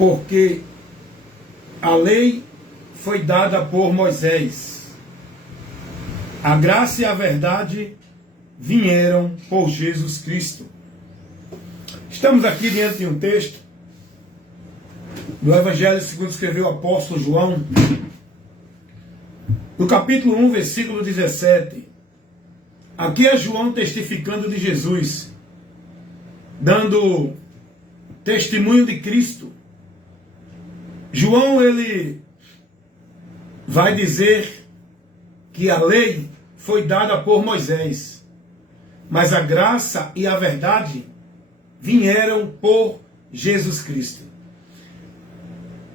porque a lei foi dada por Moisés. A graça e a verdade vieram por Jesus Cristo. Estamos aqui diante de um texto do Evangelho segundo escreveu o apóstolo João, no capítulo 1, versículo 17. Aqui é João testificando de Jesus, dando testemunho de Cristo. João, ele vai dizer que a lei foi dada por Moisés, mas a graça e a verdade vieram por Jesus Cristo.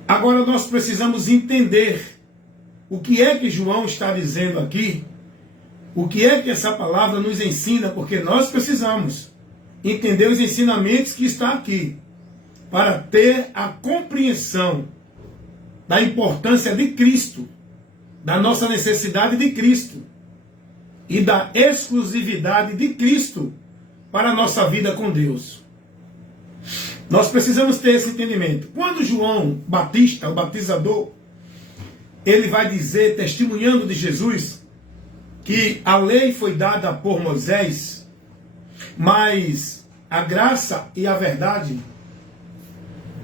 Agora nós precisamos entender o que é que João está dizendo aqui, o que é que essa palavra nos ensina, porque nós precisamos entender os ensinamentos que está aqui, para ter a compreensão da importância de Cristo, da nossa necessidade de Cristo e da exclusividade de Cristo para a nossa vida com Deus. Nós precisamos ter esse entendimento. Quando João Batista, o batizador, ele vai dizer, testemunhando de Jesus, que a lei foi dada por Moisés, mas a graça e a verdade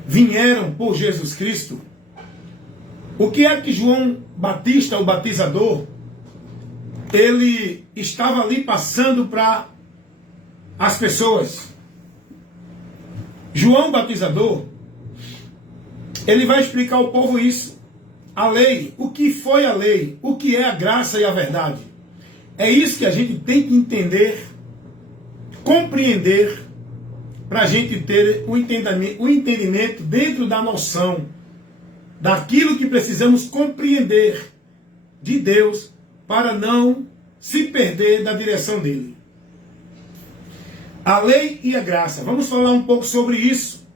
vieram por Jesus Cristo. O que é que João Batista, o batizador, ele estava ali passando para as pessoas? João Batizador, ele vai explicar ao povo isso. A lei, o que foi a lei, o que é a graça e a verdade. É isso que a gente tem que entender, compreender, para a gente ter o entendimento dentro da noção daquilo que precisamos compreender de Deus para não se perder da direção dele. A lei e a graça. Vamos falar um pouco sobre isso,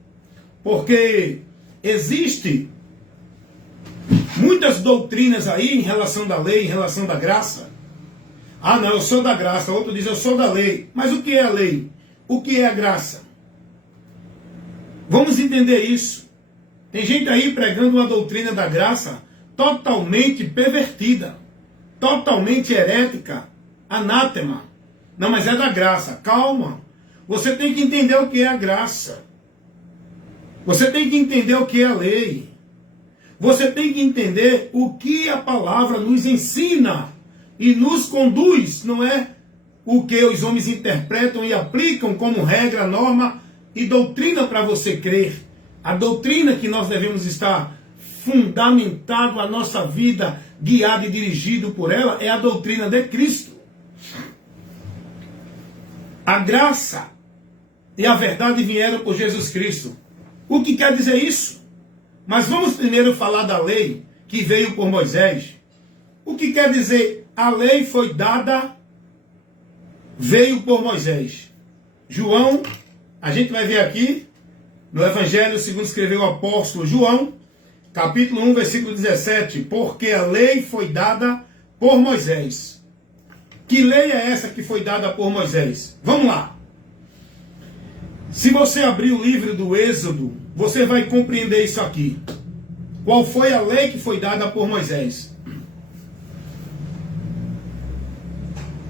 porque existe muitas doutrinas aí em relação da lei, em relação da graça. Ah, não, eu sou da graça. Outro diz, eu sou da lei. Mas o que é a lei? O que é a graça? Vamos entender isso. Tem gente aí pregando uma doutrina da graça totalmente pervertida, totalmente herética, anátema. Não, mas é da graça. Calma. Você tem que entender o que é a graça. Você tem que entender o que é a lei. Você tem que entender o que a palavra nos ensina e nos conduz, não é o que os homens interpretam e aplicam como regra, norma e doutrina para você crer. A doutrina que nós devemos estar fundamentado a nossa vida, guiado e dirigido por ela, é a doutrina de Cristo. A graça e a verdade vieram por Jesus Cristo. O que quer dizer isso? Mas vamos primeiro falar da lei que veio por Moisés. O que quer dizer? A lei foi dada, veio por Moisés. João, a gente vai ver aqui, no Evangelho segundo escreveu o apóstolo João, capítulo 1, versículo 17, porque a lei foi dada por Moisés. Que lei é essa que foi dada por Moisés? Vamos lá. Se você abrir o livro do Êxodo, você vai compreender isso aqui. Qual foi a lei que foi dada por Moisés?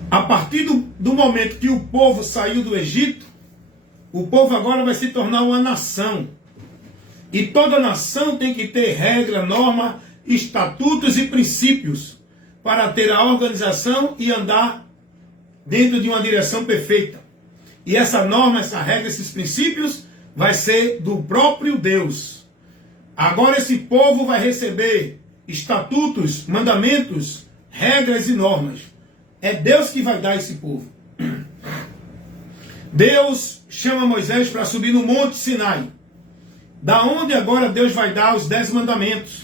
A partir do momento que o povo saiu do Egito, o povo agora vai se tornar uma nação. E toda nação tem que ter regra, norma, estatutos e princípios para ter a organização e andar dentro de uma direção perfeita. E essa norma, essa regra, esses princípios vai ser do próprio Deus. Agora esse povo vai receber estatutos, mandamentos, regras e normas. É Deus que vai dar esse povo. Deus chama Moisés para subir no Monte Sinai. Da onde agora Deus vai dar os 10 mandamentos.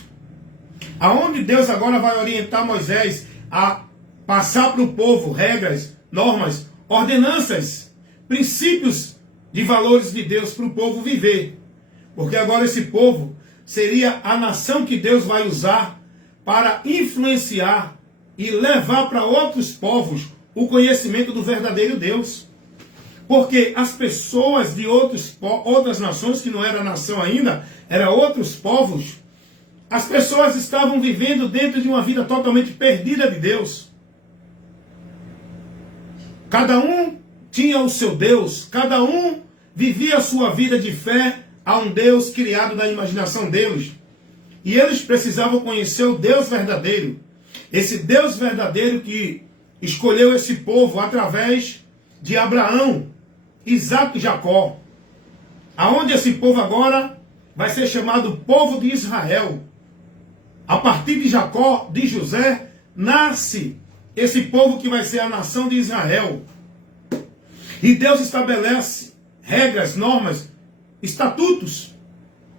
Aonde Deus agora vai orientar Moisés a passar para o povo regras, normas, ordenanças, princípios de valores de Deus para o povo viver. Porque agora esse povo seria a nação que Deus vai usar para influenciar e levar para outros povos o conhecimento do verdadeiro Deus. Porque as pessoas de outras nações, que não era nação ainda, eram outros povos, as pessoas estavam vivendo dentro de uma vida totalmente perdida de Deus. Cada um tinha o seu Deus, cada um vivia a sua vida de fé a um Deus criado da imaginação deles. E eles precisavam conhecer o Deus verdadeiro. Esse Deus verdadeiro que escolheu esse povo através de Abraão, Isaac e Jacó. Aonde esse povo agora vai ser chamado povo de Israel. A partir de Jacó, de José, nasce esse povo que vai ser a nação de Israel. E Deus estabelece regras, normas, estatutos.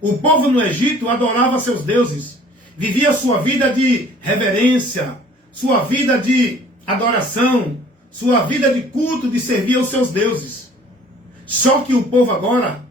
O povo no Egito adorava seus deuses. Vivia sua vida de reverência, sua vida de adoração, sua vida de culto, de servir aos seus deuses. Só que o povo agora,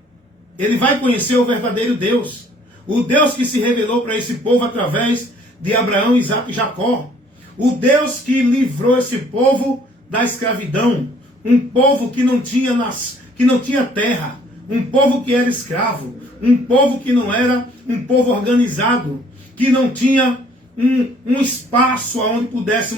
ele vai conhecer o verdadeiro Deus. O Deus que se revelou para esse povo através de Abraão, Isaac e Jacó. O Deus que livrou esse povo da escravidão. Um povo que não tinha terra. Um povo que era escravo. Um povo que não era um povo organizado. Que não tinha um espaço onde pudesse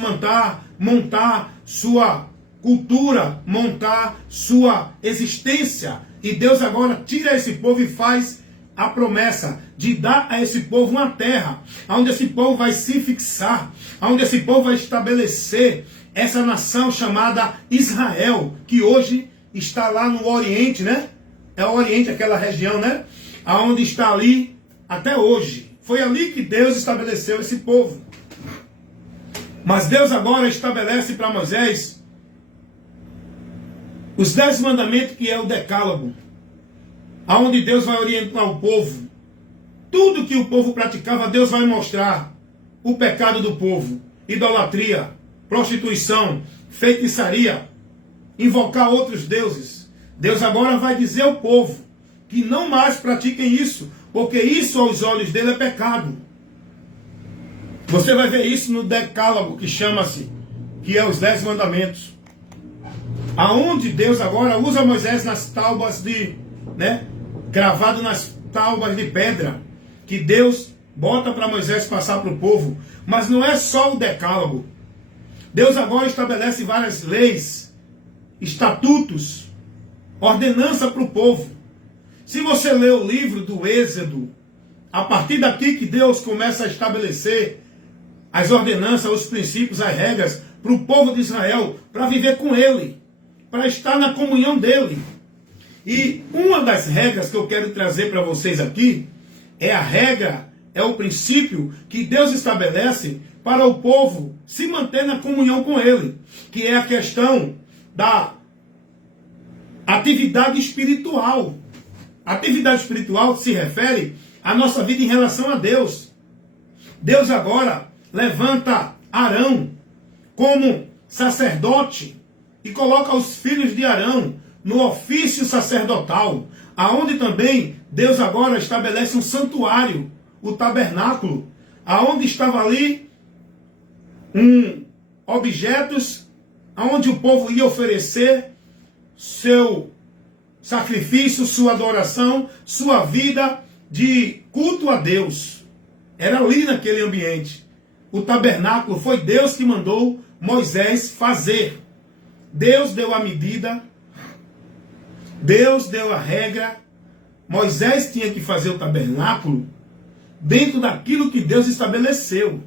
montar sua cultura, montar sua existência. E Deus agora tira esse povo e faz a promessa de dar a esse povo uma terra, onde esse povo vai se fixar, onde esse povo vai estabelecer essa nação chamada Israel, que hoje está lá no Oriente, né? É o Oriente, aquela região, né? Aonde está ali até hoje. Foi ali que Deus estabeleceu esse povo. Mas Deus agora estabelece para Moisés os 10 mandamentos, que é o decálogo, aonde Deus vai orientar o povo. Tudo que o povo praticava, Deus vai mostrar o pecado do povo. Idolatria, prostituição, feitiçaria, invocar outros deuses. Deus agora vai dizer ao povo que não mais pratiquem isso, porque isso aos olhos dele é pecado. Você vai ver isso no decálogo, que chama-se, que é os 10 mandamentos. Aonde Deus agora usa Moisés nas tábuas gravado nas tábuas de pedra, que Deus bota para Moisés passar para o povo. Mas não é só o decálogo. Deus agora estabelece várias leis, estatutos, ordenança para o povo. Se você ler o livro do Êxodo, a partir daqui que Deus começa a estabelecer as ordenanças, os princípios, as regras para o povo de Israel, para viver com ele, para estar na comunhão dele. E uma das regras que eu quero trazer para vocês aqui é a regra, é o princípio que Deus estabelece para o povo se manter na comunhão com ele, que é a questão da atividade espiritual. A atividade espiritual se refere à nossa vida em relação a Deus. Deus agora levanta Arão como sacerdote e coloca os filhos de Arão no ofício sacerdotal, aonde também Deus agora estabelece um santuário, o tabernáculo, aonde estava ali objetos aonde o povo ia oferecer seu sacrifício, sua adoração, sua vida de culto a Deus. Era ali naquele ambiente. O tabernáculo foi Deus que mandou Moisés fazer. Deus deu a medida, Deus deu a regra. Moisés tinha que fazer o tabernáculo dentro daquilo que Deus estabeleceu.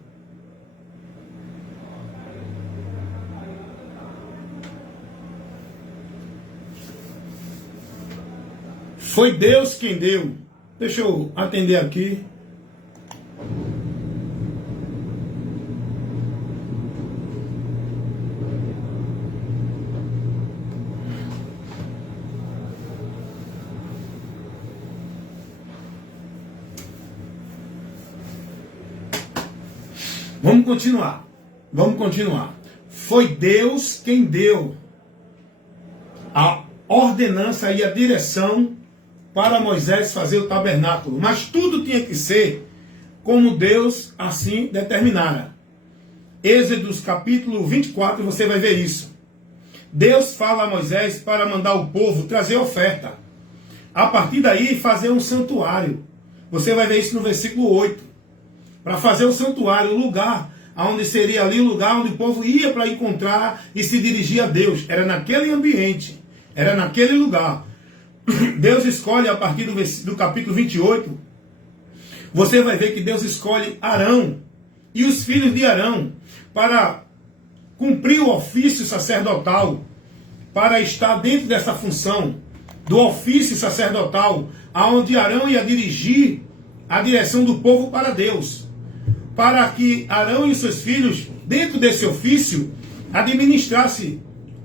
Foi Deus quem deu. Deixa eu atender aqui. Vamos continuar. Foi Deus quem deu a ordenança e a direção para Moisés fazer o tabernáculo. Mas tudo tinha que ser como Deus assim determinara. Êxodo capítulo 24, você vai ver isso. Deus fala a Moisés para mandar o povo trazer oferta. A partir daí, fazer um santuário. Você vai ver isso no versículo 8. Para fazer o santuário, o lugar onde seria ali o lugar onde o povo ia para encontrar e se dirigir a Deus. Era naquele ambiente, era naquele lugar. Deus escolhe a partir do capítulo 28. Você vai ver que Deus escolhe Arão e os filhos de Arão para cumprir o ofício sacerdotal, para estar dentro dessa função do ofício sacerdotal, aonde Arão ia dirigir a direção do povo para Deus, para que Arão e seus filhos, dentro desse ofício, administrasse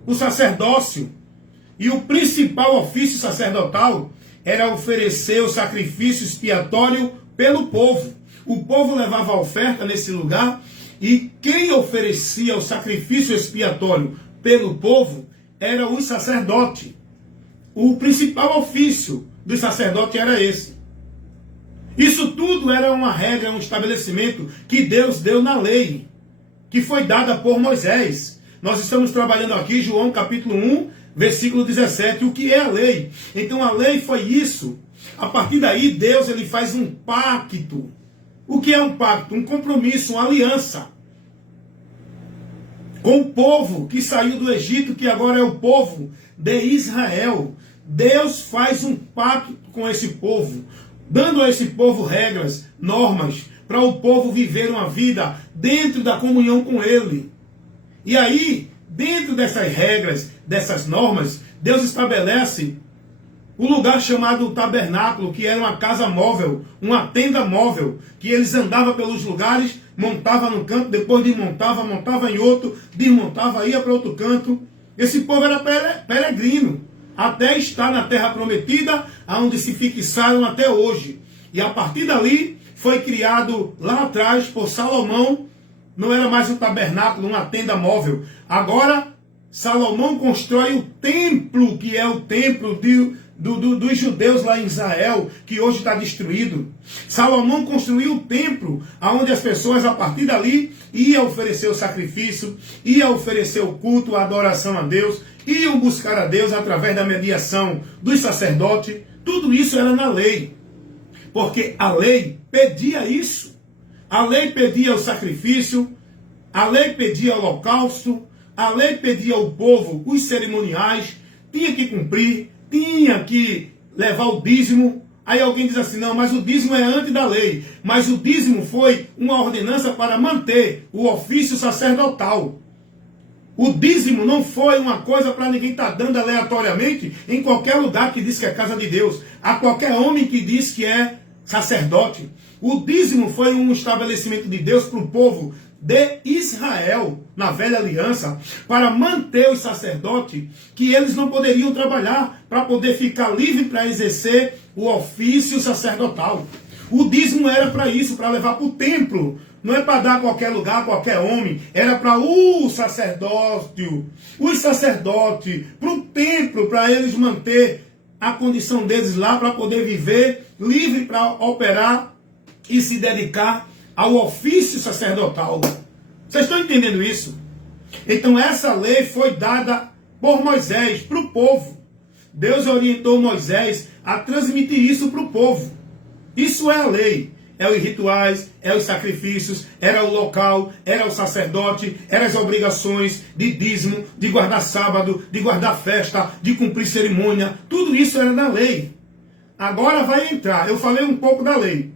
o sacerdócio. E o principal ofício sacerdotal era oferecer o sacrifício expiatório pelo povo. O povo levava a oferta nesse lugar, e quem oferecia o sacrifício expiatório pelo povo era o sacerdote. O principal ofício do sacerdote era esse. Isso tudo era uma regra, um estabelecimento que Deus deu na lei, que foi dada por Moisés. Nós estamos trabalhando aqui, João capítulo 1, versículo 17, o que é a lei? Então a lei foi isso. A partir daí Deus ele faz um pacto. O que é um pacto? Um compromisso, uma aliança com o povo que saiu do Egito, que agora é o povo de Israel. Deus faz um pacto com esse povo, dando a esse povo regras, normas, para o povo viver uma vida dentro da comunhão com Ele. E aí, dentro dessas regras, dessas normas, Deus estabelece o lugar chamado tabernáculo, que era uma casa móvel, uma tenda móvel, que eles andavam pelos lugares, montava no canto, depois desmontava, montava em outro, desmontava, ia para outro canto. Esse povo era peregrino, até estar na terra prometida, aonde se fixaram até hoje. E a partir dali, foi criado lá atrás por Salomão, não era mais um tabernáculo, uma tenda móvel. Agora, Salomão constrói o templo, que é o templo dos judeus lá em Israel, que hoje está destruído. Salomão construiu o templo, onde as pessoas, a partir dali, iam oferecer o sacrifício, iam oferecer o culto, a adoração a Deus, iam buscar a Deus através da mediação dos sacerdotes. Tudo isso era na lei, porque a lei pedia isso. A lei pedia o sacrifício, a lei pedia o holocausto, a lei pedia ao povo os cerimoniais, tinha que cumprir, tinha que levar o dízimo. Aí alguém diz assim, não, mas o dízimo é antes da lei. Mas o dízimo foi uma ordenança para manter o ofício sacerdotal. O dízimo não foi uma coisa para ninguém estar dando aleatoriamente em qualquer lugar que diz que é casa de Deus, a qualquer homem que diz que é sacerdote. O dízimo foi um estabelecimento de Deus para o povo de Israel, na velha aliança, para manter os sacerdotes, que eles não poderiam trabalhar, para poder ficar livre para exercer o ofício sacerdotal. O dízimo era para isso, para levar para o templo. Não é para dar a qualquer lugar, a qualquer homem. Era para o sacerdócio, os sacerdotes, para o templo, para eles manter a condição deles lá, para poder viver livre para operar e se dedicar ao ofício sacerdotal. Vocês estão entendendo isso? Então essa lei foi dada por Moisés para o povo. Deus orientou Moisés a transmitir isso para o povo. Isso é a lei. É os rituais, é os sacrifícios, era o local, era o sacerdote, eram as obrigações de dízimo, de guardar sábado, de guardar festa, de cumprir cerimônia. Tudo isso era na lei. Agora vai entrar. Eu falei um pouco da lei.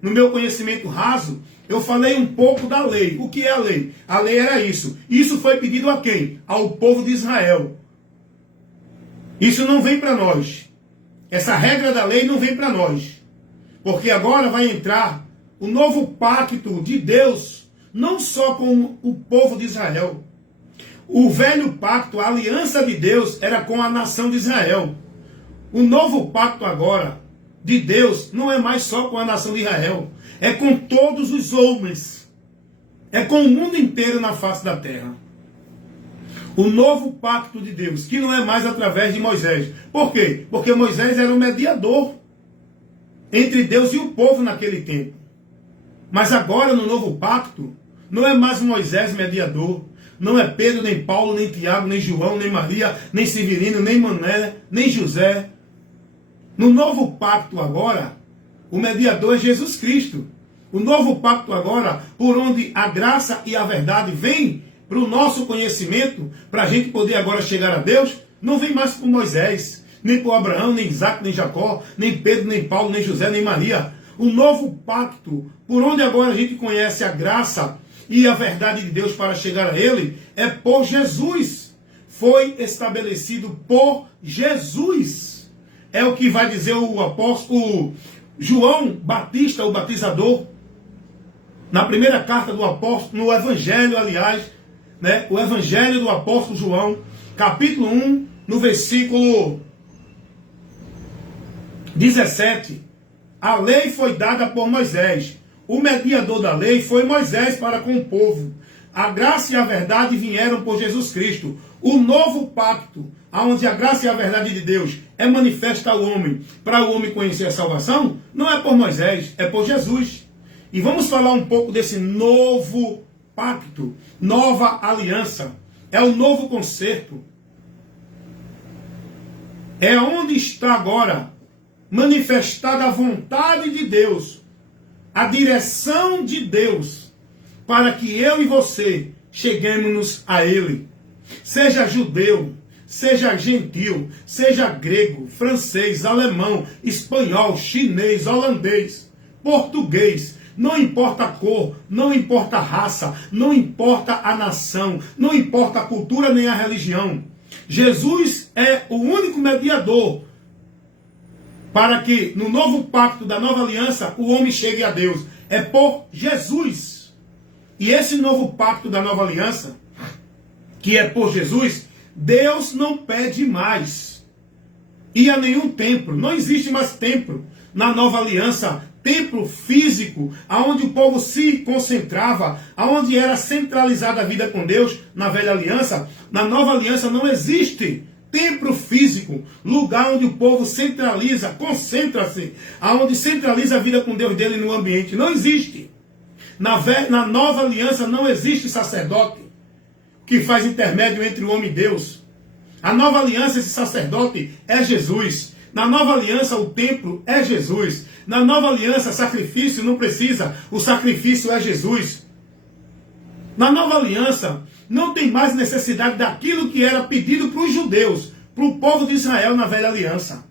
No meu conhecimento raso, eu falei um pouco da lei. O que é a lei? A lei era isso. Isso foi pedido a quem? Ao povo de Israel. Isso não vem para nós. Essa regra da lei não vem para nós. Porque agora vai entrar o novo pacto de Deus, não só com o povo de Israel. O velho pacto, a aliança de Deus, era com a nação de Israel. O novo pacto agora de Deus não é mais só com a nação de Israel. É com todos os homens. É com o mundo inteiro na face da terra. O novo pacto de Deus, que não é mais através de Moisés. Por quê? Porque Moisés era o mediador entre Deus e o povo naquele tempo. Mas agora, no novo pacto, não é mais Moisés mediador. Não é Pedro, nem Paulo, nem Tiago, nem João, nem Maria, nem Severino, nem Mané, nem José. No novo pacto agora, o mediador é Jesus Cristo. O novo pacto agora, por onde a graça e a verdade vêm para o nosso conhecimento, para a gente poder agora chegar a Deus, não vem mais por Moisés, nem por Abraão, nem Isaac, nem Jacó, nem Pedro, nem Paulo, nem José, nem Maria. O novo pacto, por onde agora a gente conhece a graça e a verdade de Deus para chegar a Ele, é por Jesus. Foi estabelecido por Jesus. É o que vai dizer o apóstolo João Batista, o batizador, na primeira carta do apóstolo, no Evangelho, aliás, né, o Evangelho do apóstolo João, capítulo 1, no versículo 17. A lei foi dada por Moisés. O mediador da lei foi Moisés para com o povo. A graça e a verdade vieram por Jesus Cristo. O novo pacto, onde a graça e a verdade de Deus é manifesta ao homem, para o homem conhecer a salvação, não é por Moisés, é por Jesus. E vamos falar um pouco desse novo pacto, nova aliança. É o novo concerto. É onde está agora manifestada a vontade de Deus, a direção de Deus, para que eu e você cheguemos a Ele. Seja judeu, seja gentil, seja grego, francês, alemão, espanhol, chinês, holandês, português, não importa a cor, não importa a raça, não importa a nação, não importa a cultura nem a religião. Jesus é o único mediador para que no novo pacto da nova aliança o homem chegue a Deus. É por Jesus. E esse novo pacto da nova aliança, que é por Jesus, Deus não pede mais ir a nenhum templo. Não existe mais templo na nova aliança, templo físico, aonde o povo se concentrava, aonde era centralizada a vida com Deus na velha aliança. Na nova aliança não existe templo físico, lugar onde o povo centraliza, concentra-se, aonde centraliza a vida com Deus dele no ambiente. Não existe. Na nova aliança não existe sacerdote que faz intermédio entre o homem e Deus. A nova aliança, esse sacerdote é Jesus. Na nova aliança, o templo é Jesus. Na nova aliança, sacrifício não precisa, o sacrifício é Jesus. Na nova aliança, não tem mais necessidade daquilo que era pedido para os judeus, para o povo de Israel na velha aliança.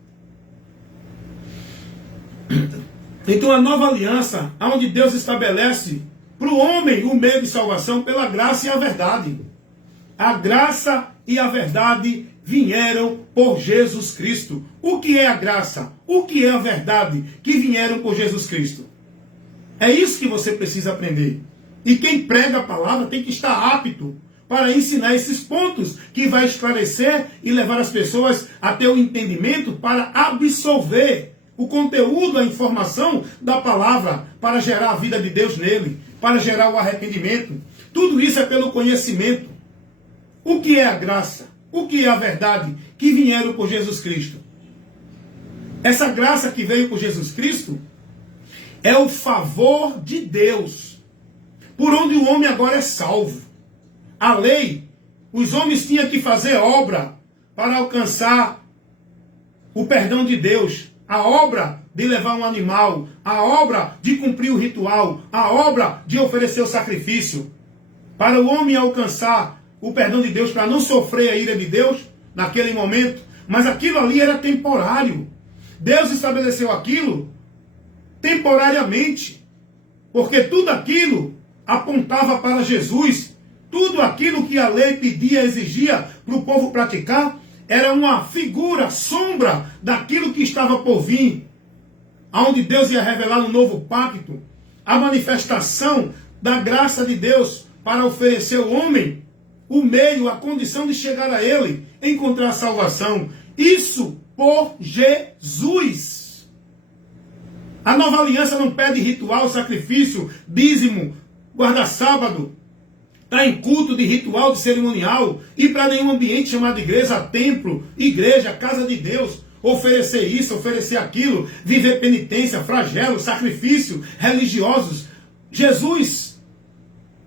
Então a nova aliança, onde Deus estabelece para o homem o meio de salvação pela graça e a verdade. A graça e a verdade vieram por Jesus Cristo. O que é a graça? O que é a verdade que vieram por Jesus Cristo? É isso que você precisa aprender. E quem prega a palavra tem que estar apto para ensinar esses pontos, que vai esclarecer e levar as pessoas a ter o entendimento para absorver o conteúdo, a informação da palavra, para gerar a vida de Deus nele, para gerar o arrependimento. Tudo isso é pelo conhecimento. O que é a graça? O que é a verdade que vieram por Jesus Cristo? Essa graça que veio por Jesus Cristo é o favor de Deus, por onde o homem agora é salvo. A lei, os homens tinham que fazer obra para alcançar o perdão de Deus. A obra de levar um animal, a obra de cumprir o ritual, a obra de oferecer o sacrifício. Para o homem alcançar o perdão de Deus, para não sofrer a ira de Deus naquele momento. Mas aquilo ali era temporário. Deus estabeleceu aquilo temporariamente, porque tudo aquilo apontava para Jesus. Tudo aquilo que a lei pedia, exigia para o povo praticar, era uma figura, sombra daquilo que estava por vir, onde Deus ia revelar no novo pacto a manifestação da graça de Deus para oferecer ao homem o meio, a condição de chegar a Ele, encontrar a salvação. Isso por Jesus. A nova aliança não pede ritual, sacrifício, dízimo, guarda-sábado, está em culto de ritual, de cerimonial, e para nenhum ambiente chamado igreja, templo, igreja, casa de Deus, oferecer isso, oferecer aquilo, viver penitência, flagelo, sacrifício, religiosos. Jesus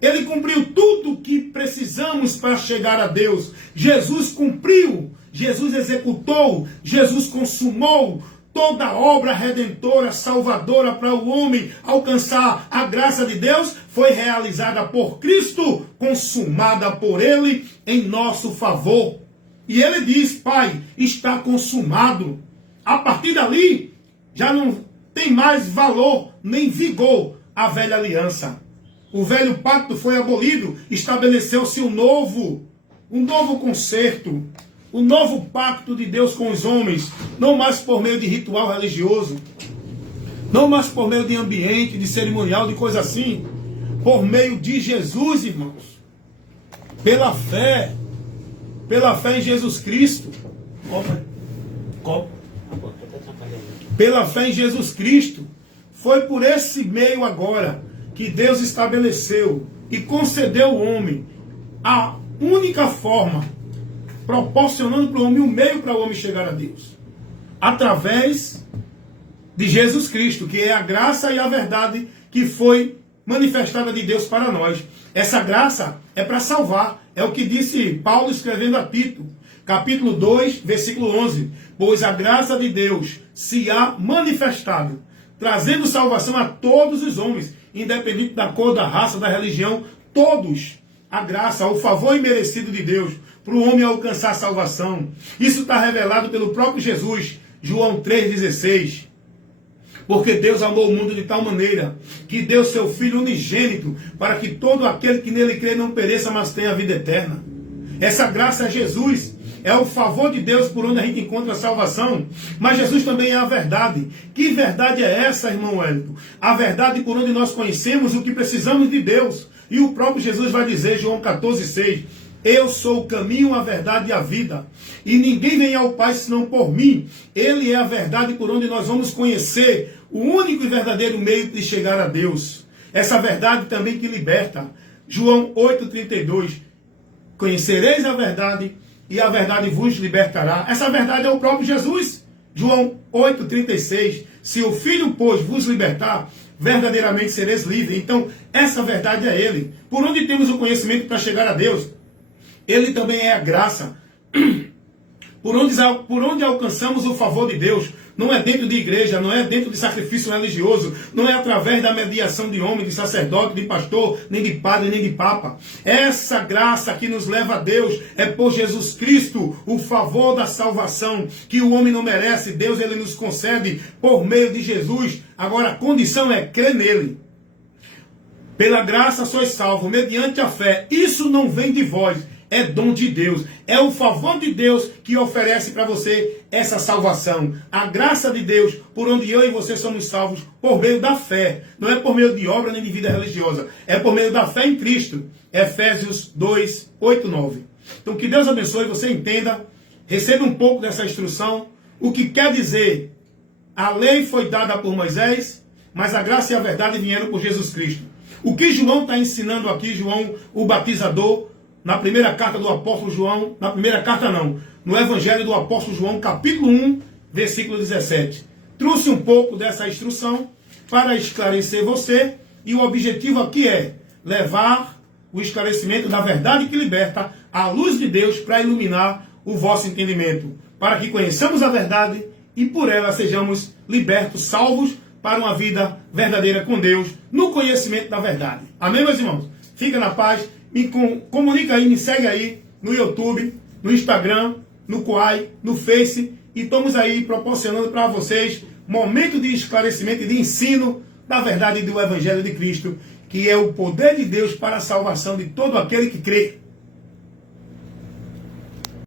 Ele cumpriu tudo o que precisamos para chegar a Deus. Jesus cumpriu, Jesus executou, Jesus consumou toda a obra redentora, salvadora para o homem alcançar a graça de Deus. Foi realizada por Cristo, consumada por Ele em nosso favor. E Ele diz: Pai, está consumado. A partir dali, já não tem mais valor nem vigor a velha aliança. O velho pacto foi abolido, estabeleceu-se um novo concerto, o novo pacto de Deus com os homens, não mais por meio de ritual religioso, não mais por meio de ambiente, de cerimonial, de coisa assim, por meio de Jesus, irmãos, pela fé em Jesus Cristo. Pela fé em Jesus Cristo. Foi por esse meio agora que Deus estabeleceu e concedeu ao homem a única forma, proporcionando para o homem um meio para o homem chegar a Deus, através de Jesus Cristo, que é a graça e a verdade que foi manifestada de Deus para nós. Essa graça é para salvar, é o que disse Paulo escrevendo a Tito, capítulo 2, versículo 11. Pois a graça de Deus se há manifestado, trazendo salvação a todos os homens, independente da cor, da raça, da religião, todos. A graça, o favor imerecido de Deus para o homem alcançar a salvação. Isso está revelado pelo próprio Jesus, João 3,16. Porque Deus amou o mundo de tal maneira que deu seu Filho unigênito para que todo aquele que nele crê não pereça, mas tenha a vida eterna. Essa graça é Jesus. É o favor de Deus por onde a gente encontra a salvação. Mas Jesus também é a verdade. Que verdade é essa, irmão Wellington? A verdade por onde nós conhecemos o que precisamos de Deus. E o próprio Jesus vai dizer, João 14,6, eu sou o caminho, a verdade e a vida. E ninguém vem ao Pai senão por mim. Ele é a verdade por onde nós vamos conhecer o único e verdadeiro meio de chegar a Deus. Essa verdade também que liberta. João 8,32, conhecereis a verdade e a verdade vos libertará. Essa verdade é o próprio Jesus. João 8,36, se o Filho, pois, vos libertar, verdadeiramente sereis livres. Então, essa verdade é Ele. Por onde temos o conhecimento para chegar a Deus? Ele também é a graça. Por onde alcançamos o favor de Deus? Não é dentro de igreja, não é dentro de sacrifício religioso, não é através da mediação de homem, de sacerdote, de pastor, nem de padre, nem de papa. Essa graça que nos leva a Deus é por Jesus Cristo, o favor da salvação, que o homem não merece, Deus ele nos concede por meio de Jesus. Agora a condição é crer nele. Pela graça sois salvos, mediante a fé. Isso não vem de vós, é dom de Deus. É o favor de Deus que oferece para você essa salvação. A graça de Deus, por onde eu e você somos salvos, por meio da fé. Não é por meio de obra nem de vida religiosa. É por meio da fé em Cristo. Efésios 2, 8, 9. Então que Deus abençoe, você entenda, receba um pouco dessa instrução. O que quer dizer, a lei foi dada por Moisés, mas a graça e a verdade vieram por Jesus Cristo. O que João está ensinando aqui, João o batizador, na primeira carta do apóstolo João, na primeira carta não, no Evangelho do apóstolo João, capítulo 1, versículo 17. Trouxe um pouco dessa instrução para esclarecer você, e o objetivo aqui é levar o esclarecimento da verdade que liberta à luz de Deus para iluminar o vosso entendimento, para que conheçamos a verdade e por ela sejamos libertos, salvos para uma vida verdadeira com Deus, no conhecimento da verdade. Amém, meus irmãos? Fica na paz. Me comunica aí, me segue aí no YouTube, no Instagram, no Quai, no Face, e estamos aí proporcionando para vocês momento de esclarecimento e de ensino da verdade do Evangelho de Cristo, que é o poder de Deus para a salvação de todo aquele que crê.